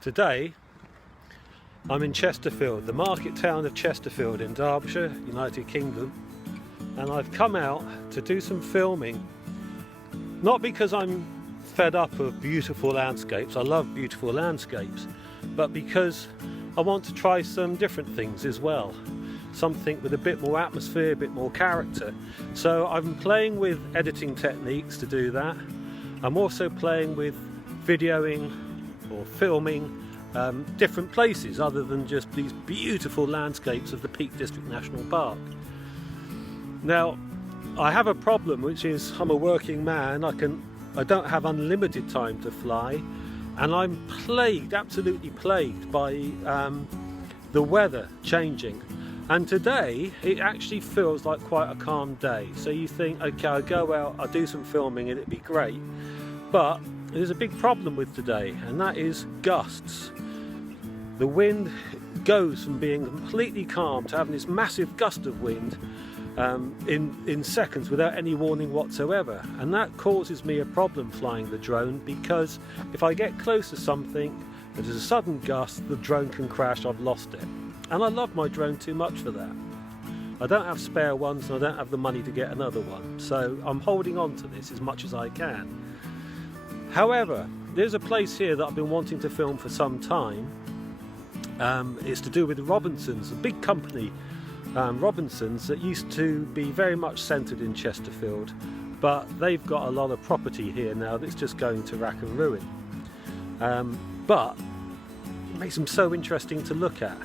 Today I'm in Chesterfield, the market town of Chesterfield in Derbyshire, United Kingdom, and I've come out to do some filming, not because I'm fed up of beautiful landscapes, I love beautiful landscapes, but because I want to try some different things as well, something with a bit more atmosphere, a bit more character. So I'm playing with editing techniques to do that. I'm also playing with videoing or filming different places other than just these beautiful landscapes of the Peak District National Park. Now, I have a problem, which is I'm a working man. I don't have unlimited time to fly, and I'm plagued, absolutely plagued by the weather changing. And today it actually feels like quite a calm day. So you think, okay, I'll go out, I'll do some filming and it'd be great. But there's a big problem with today, and that is gusts. The wind goes from being completely calm to having this massive gust of wind in seconds without any warning whatsoever. And that causes me a problem flying the drone, because if I get close to something and there's a sudden gust, the drone can crash, I've lost it. And I love my drone too much for that. I don't have spare ones and I don't have the money to get another one. So I'm holding on to this as much as I can. However, there's a place here that I've been wanting to film for some time. It's to do with Robinsons, a big company, Robinsons, that used to be very much centred in Chesterfield, but they've got a lot of property here now that's just going to rack and ruin. But it makes them so interesting to look at.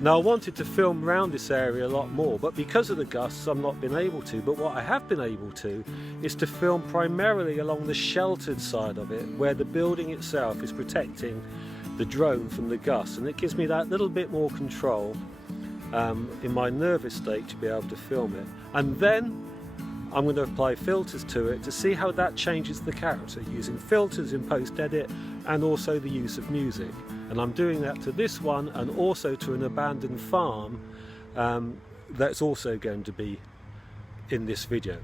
Now, I wanted to film around this area a lot more, but because of the gusts I've not been able to. But what I have been able to is to film primarily along the sheltered side of it, where the building itself is protecting the drone from the gusts, and it gives me that little bit more control in my nervous state to be able to film it. And then I'm going to apply filters to it to see how that changes the character, using filters in post-edit and also the use of music. And I'm doing that to this one and also to an abandoned farm that's also going to be in this video.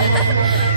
Yeah.